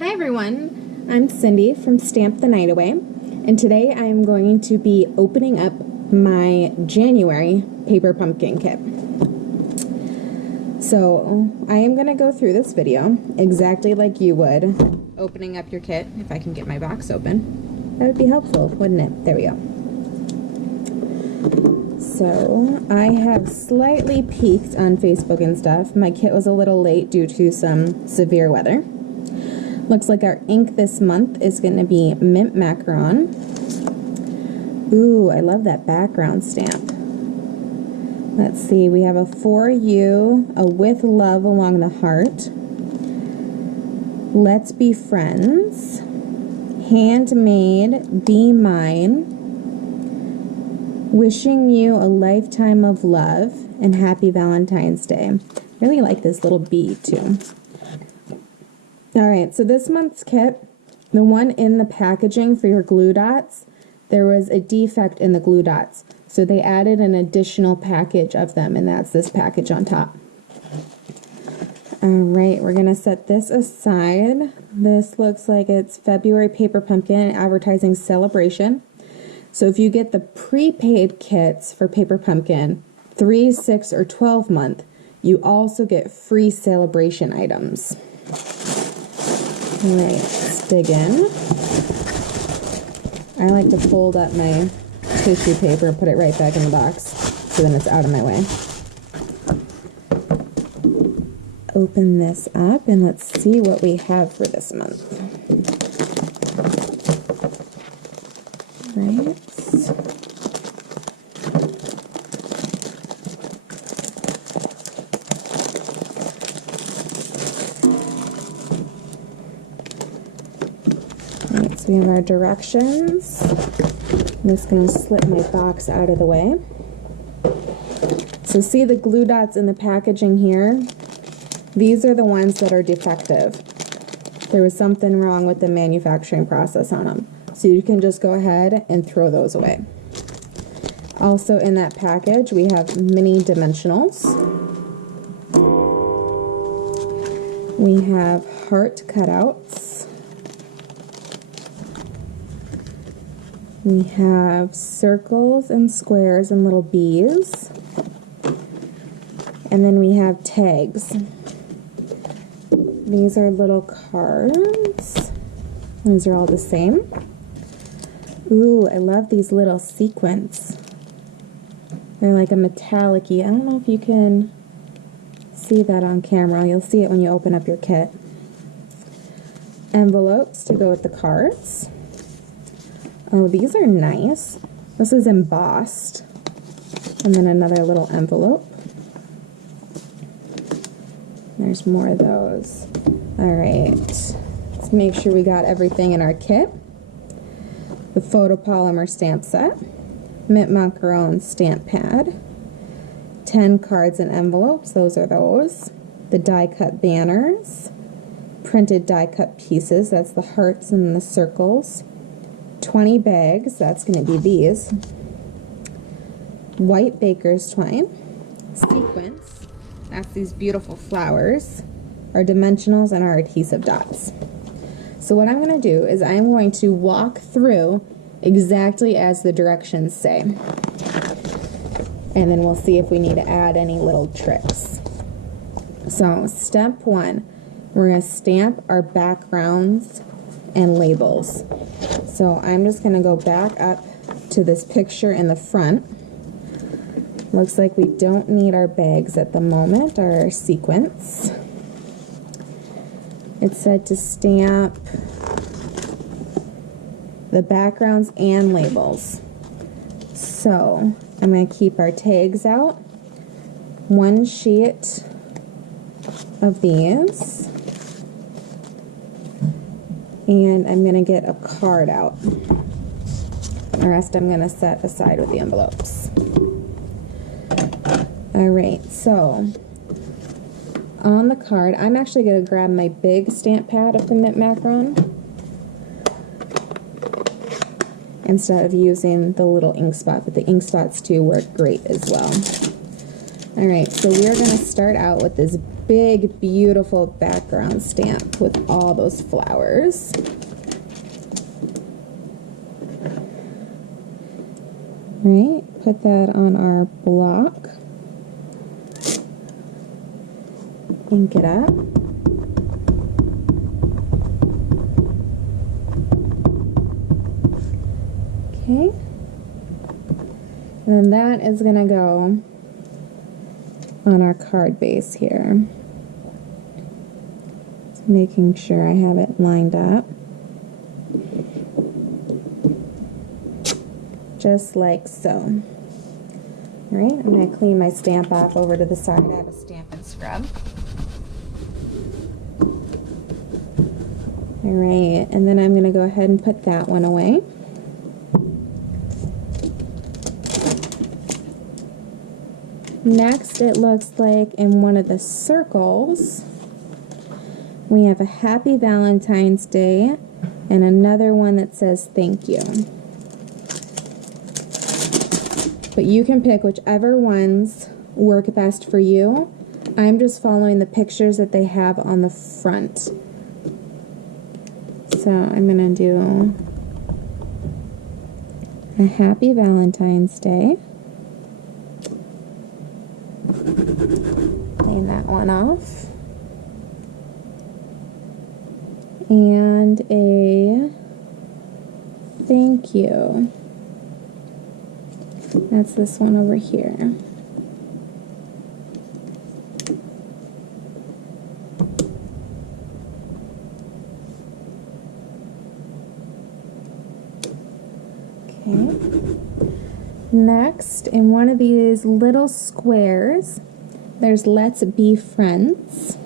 Hi everyone, I'm Cindy from Stamp the Night Away, and today I'm going to be opening up my January paper pumpkin kit. So I am going to go through this video exactly like you would opening up your kit. If I can get my box open, that would be helpful, wouldn't it? There we go. So I have slightly peeked on Facebook and stuff. My kit was a little late due to some severe weather. Looks like our ink this month is going to be mint macaron. Ooh, I love that background stamp. Let's see, we have a For You, a With Love along the heart. Let's Be Friends. Handmade, Be Mine. Wishing you a lifetime of love, and Happy Valentine's Day. Really like this little bee too. Alright, so this month's kit, the one in the packaging for your glue dots, there was a defect in the glue dots. So they added an additional package of them, and that's this package on top. Alright, we're going to set this aside. This looks like it's February Paper Pumpkin Advertising Celebration. So if you get the prepaid kits for Paper Pumpkin, 3, 6, or 12 month, you also get free celebration items. Alright, let's dig in. I like to fold up my tissue paper and put it right back in the box so then it's out of my way. Open this up and let's see what we have for this month. Right. Alright, so we have our directions. I'm just going to slip my box out of the way. So see the glue dots in the packaging here? These are the ones that are defective. There was something wrong with the manufacturing process on them. So you can just go ahead and throw those away. Also in that package we have mini dimensionals. We have heart cutouts. We have circles and squares and little bees. And then we have tags. These are little cards. These are all the same. Ooh, I love these little sequins. They're like a metallic-y. I don't know if you can see that on camera. You'll see it when you open up your kit. Envelopes to go with the cards. Oh, these are nice. This is embossed. And then another little envelope. There's more of those. Alright. Let's make sure we got everything in our kit. The photopolymer stamp set, mint macaron stamp pad, 10 cards and envelopes, those are those, the die cut banners, printed die cut pieces, that's the hearts and the circles, 20 bags, that's going to be these, white baker's twine, sequins, that's these beautiful flowers, our dimensionals, and our adhesive dots. So what I'm going to do is I'm going to walk through exactly as the directions say. And then we'll see if we need to add any little tricks. So step 1, we're going to stamp our backgrounds and labels. So I'm just going to go back up to this picture in the front. Looks like we don't need our bags at the moment, or our sequins. It said to stamp the backgrounds and labels. So I'm going to keep our tags out. One sheet of these. And I'm going to get a card out. The rest I'm going to set aside with the envelopes. Alright, so on the card, I'm actually going to grab my big stamp pad of the mint macaron instead of using the little ink spot, but the ink spots too work great as well. Alright, so we're going to start out with this big, beautiful background stamp with all those flowers. Right, put that on our block. Ink it up. Okay. And then that is going to go on our card base here. Just making sure I have it lined up. Just like so. Alright, I'm going to clean my stamp off over to the side. I have a Stampin' scrub. Alright, and then I'm going to go ahead and put that one away. Next, it looks like in one of the circles, we have a Happy Valentine's Day and another one that says thank you. But you can pick whichever ones work best for you. I'm just following the pictures that they have on the front. So I'm going to do a Happy Valentine's Day. Clean that one off. And a thank you. That's this one over here. Okay. Next, in one of these little squares, there's Let's Be Friends.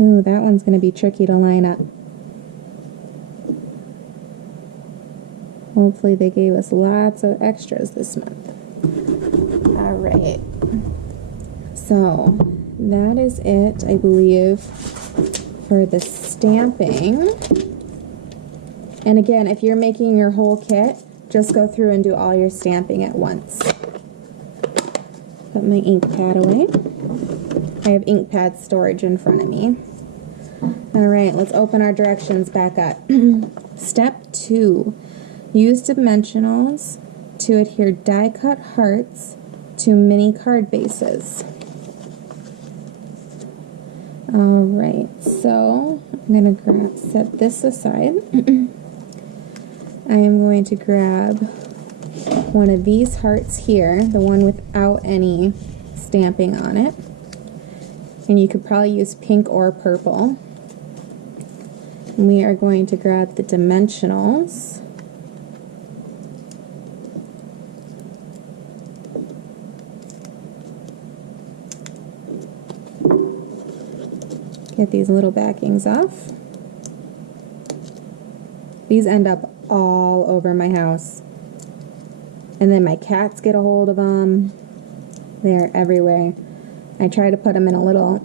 Ooh, that one's going to be tricky to line up. Hopefully they gave us lots of extras this month. Alright. So, that is it, I believe, for the stamping. And again, if you're making your whole kit, just go through and do all your stamping at once. Put my ink pad away. I have ink pad storage in front of me. Alright, let's open our directions back up. Step 2. Use dimensionals to adhere die-cut hearts to mini card bases. Alright, so I'm going to set this aside. I am going to grab one of these hearts here, the one without any stamping on it. And you could probably use pink or purple. And we are going to grab the dimensionals. Get these little backings off. These end up all over my house. And then my cats get a hold of them. They're everywhere. I try to put them in a little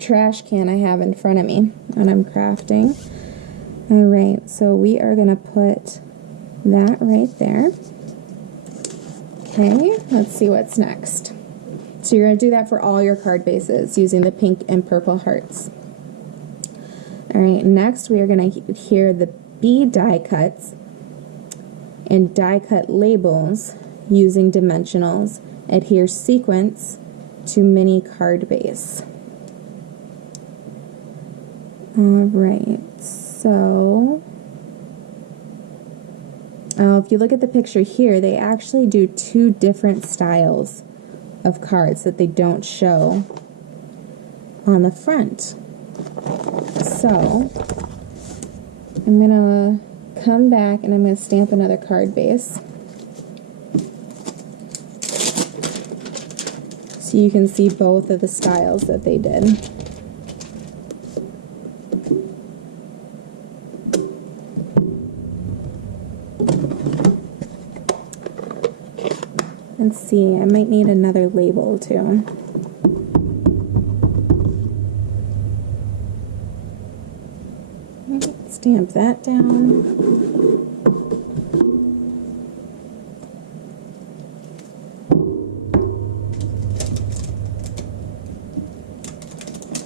trash can I have in front of me when I'm crafting. Alright, so we are going to put that right there. Okay, let's see what's next. So you're going to do that for all your card bases using the pink and purple hearts. Alright, next we are going to adhere the bead die cuts and die cut labels using dimensionals. Adhere sequence to mini card base. Alright, so if you look at the picture here, they actually do two different styles of cards that they don't show on the front. So I'm gonna come back and I'm gonna stamp another card base so you can see both of the styles that they did. Let's see, I might need another label too. Let's Stamp that down.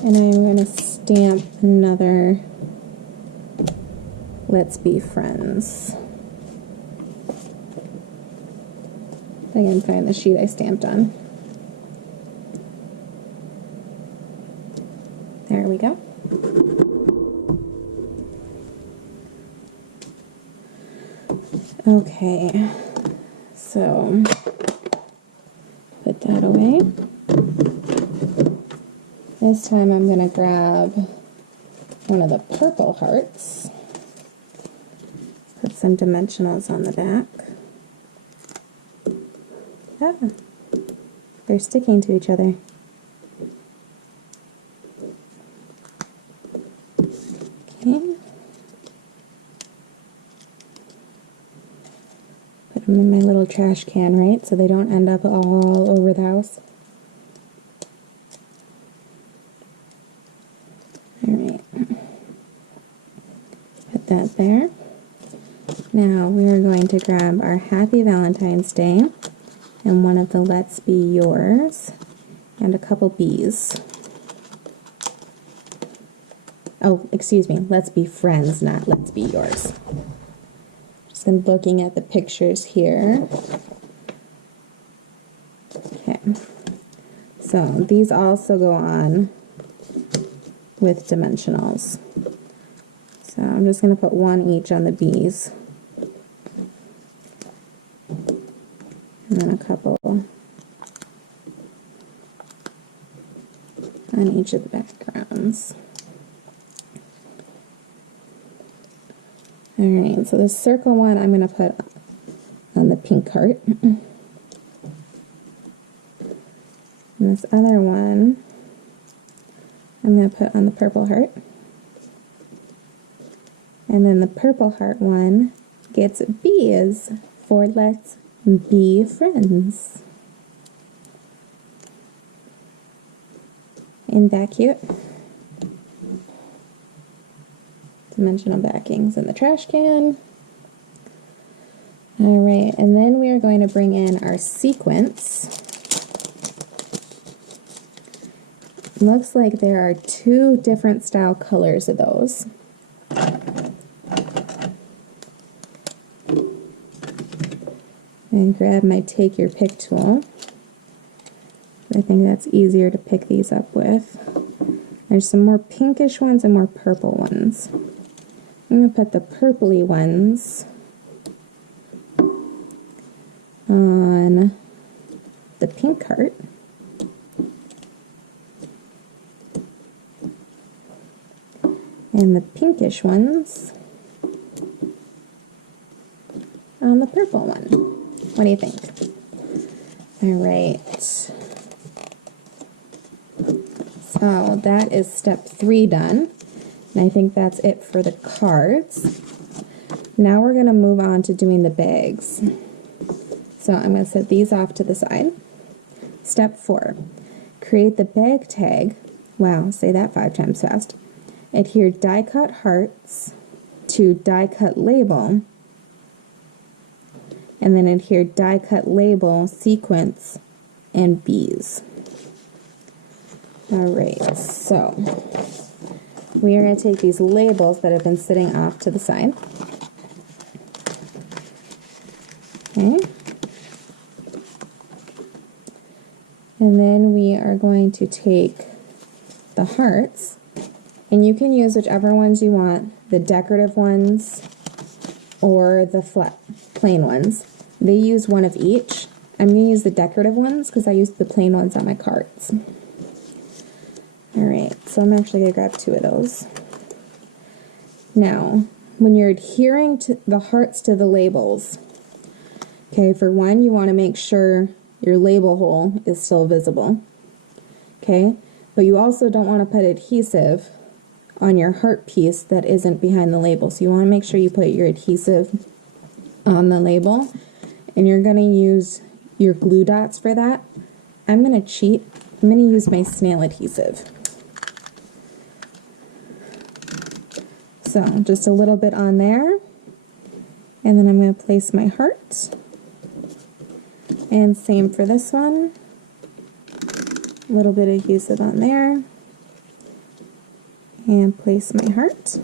And I'm going to stamp another Let's Be Friends. If I can find the sheet I stamped on. There we go. Okay, so put that away. This time I'm going to grab one of the purple hearts. Put some dimensionals on the back. Ah, they're sticking to each other. Okay. Put them in my little trash can, right? So they don't end up all over the house. Alright. Put that there. Now we are going to grab our Happy Valentine's Day and one of the Let's Be Yours and a couple bees. Oh, excuse me, Let's Be Friends, not Let's Be Yours. Just been looking at the pictures here. Okay, so these also go on with dimensionals. So I'm just going to put one each on the bees. And then a couple on each of the backgrounds. Alright, so this circle one I'm going to put on the pink heart. And this other one I'm going to put on the purple heart. And then the purple heart one gets bees for Let's Be Friends. Isn't that cute? Dimensional backings in the trash can. Alright, and then we are going to bring in our sequins. Looks like there are two different style colors of those. And grab my Take Your Pick tool. I think that's easier to pick these up with. There's some more pinkish ones and more purple ones. I'm going to put the purpley ones on the pink heart. And the pinkish ones on the purple one. What do you think? Alright. So that is step 3 done. And I think that's it for the cards. Now we're going to move on to doing the bags. So I'm going to set these off to the side. Step 4. Create the bag tag. Wow, say that 5 times fast. Adhere die cut hearts to die cut label. And then adhere die cut label, sequence, and bees. Alright, so we are going to take these labels that have been sitting off to the side. Okay. And then we are going to take the hearts, and you can use whichever ones you want, the decorative ones or the flat plain ones. They use one of each. I'm going to use the decorative ones because I used the plain ones on my cards. Alright, so I'm actually going to grab 2 of those. Now, when you're adhering to the hearts to the labels, okay, for one, you want to make sure your label hole is still visible. Okay, but you also don't want to put adhesive on your heart piece that isn't behind the label. So you want to make sure you put your adhesive on the label, and you're going to use your glue dots for that. I'm going to cheat. I'm going to use my snail adhesive. So just a little bit on there, and then I'm going to place my heart, and same for this one, a little bit of adhesive on there, and place my heart.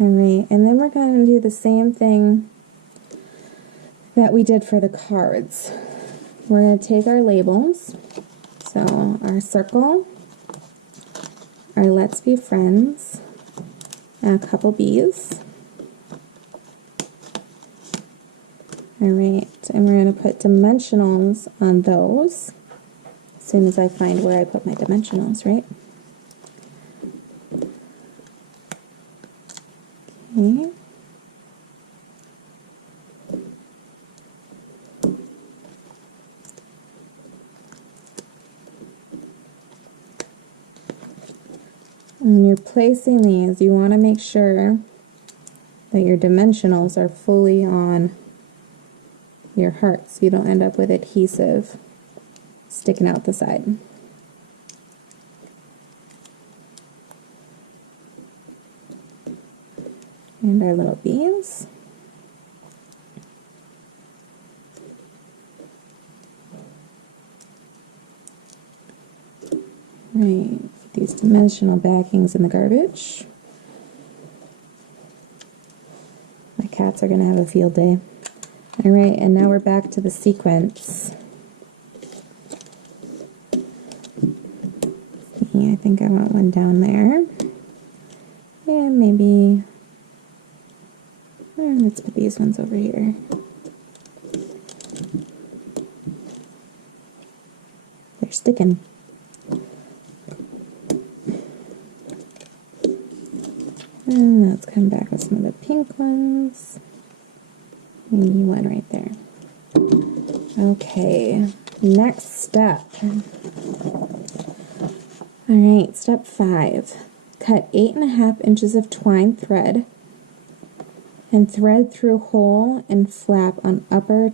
Alright, and then we're going to do the same thing that we did for the cards. We're going to take our labels, so our circle, our Let's Be Friends, and a couple bees. Alright, and we're going to put dimensionals on those as soon as I find where I put my dimensionals, right? Okay. When you're placing these, you want to make sure that your dimensionals are fully on your heart so you don't end up with adhesive sticking out the side. And our little bees. Right, put these dimensional backings in the garbage. My cats are going to have a field day. Alright, and now we're back to the sequence. Yeah, I think I want one down there. And maybe, let's put these ones over here. They're sticking. And let's come back with some of the pink ones. Maybe one right there. Okay, next step. Alright, step 5. Cut 8.5 inches of twine thread and thread through hole and flap on upper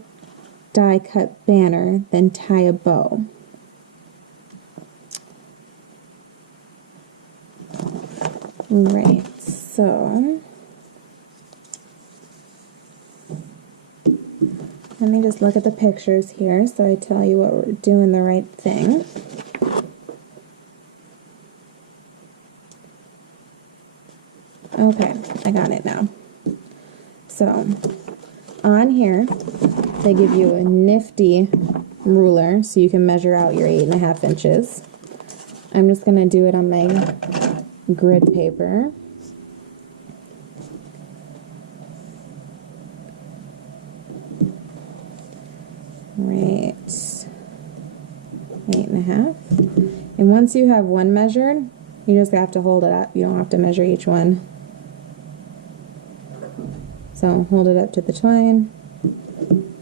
die cut banner, then tie a bow. Right, so let me just look at the pictures here so I tell you what we're doing the right thing. Okay, I got it now. So, on here, they give you a nifty ruler so you can measure out your 8.5 inches. I'm just going to do it on my grid paper. Right, 8.5. And once you have one measured, you just have to hold it up. You don't have to measure each one. So hold it up to the twine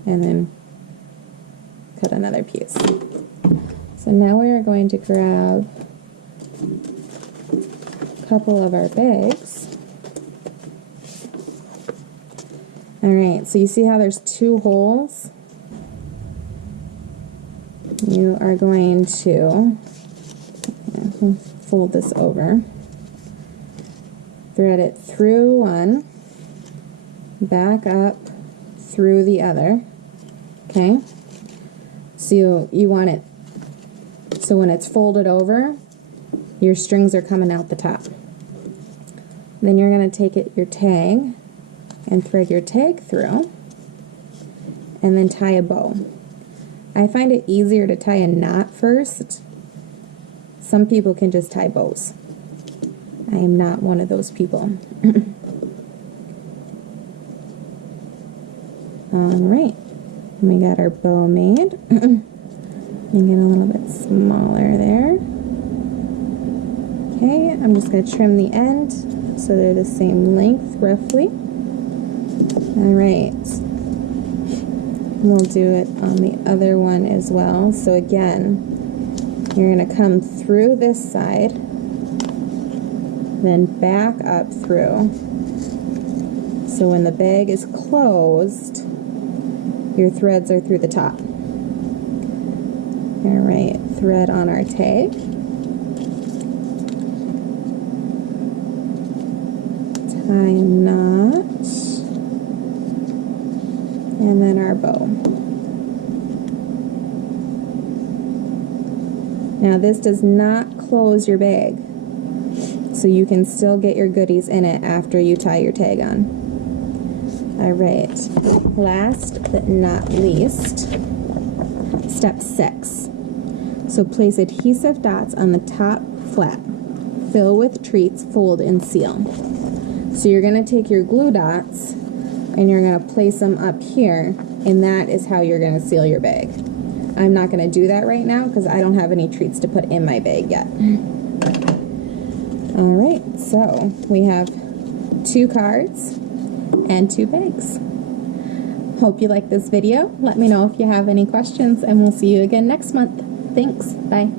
and then cut another piece. So now we are going to grab a couple of our bags. Alright, so you see how there's 2 holes? You are going to fold this over, thread it through one, back up through the other, okay? So you want it, so when it's folded over, your strings are coming out the top. Then you're going to take your tag and thread your tag through, and then tie a bow. I find it easier to tie a knot first. Some people can just tie bows. I am not one of those people. Alright, we got our bow made. Make it a little bit smaller there. Okay, I'm just going to trim the end so they're the same length roughly. Alright, we'll do it on the other one as well. So again, you're going to come through this side, then back up through. So when the bag is closed, your threads are through the top. Alright, thread on our tag. tie knot, and then our bow. Now this does not close your bag, so you can still get your goodies in it after you tie your tag on. Alright, last but not least, step 6. So place adhesive dots on the top flap. Fill with treats, fold, and seal. So you're going to take your glue dots and you're going to place them up here, and that is how you're going to seal your bag. I'm not going to do that right now because I don't have any treats to put in my bag yet. Alright, so we have 2 cards and 2 bags. Hope you like this video. Let me know if you have any questions, and we'll see you again next month. Thanks. Bye.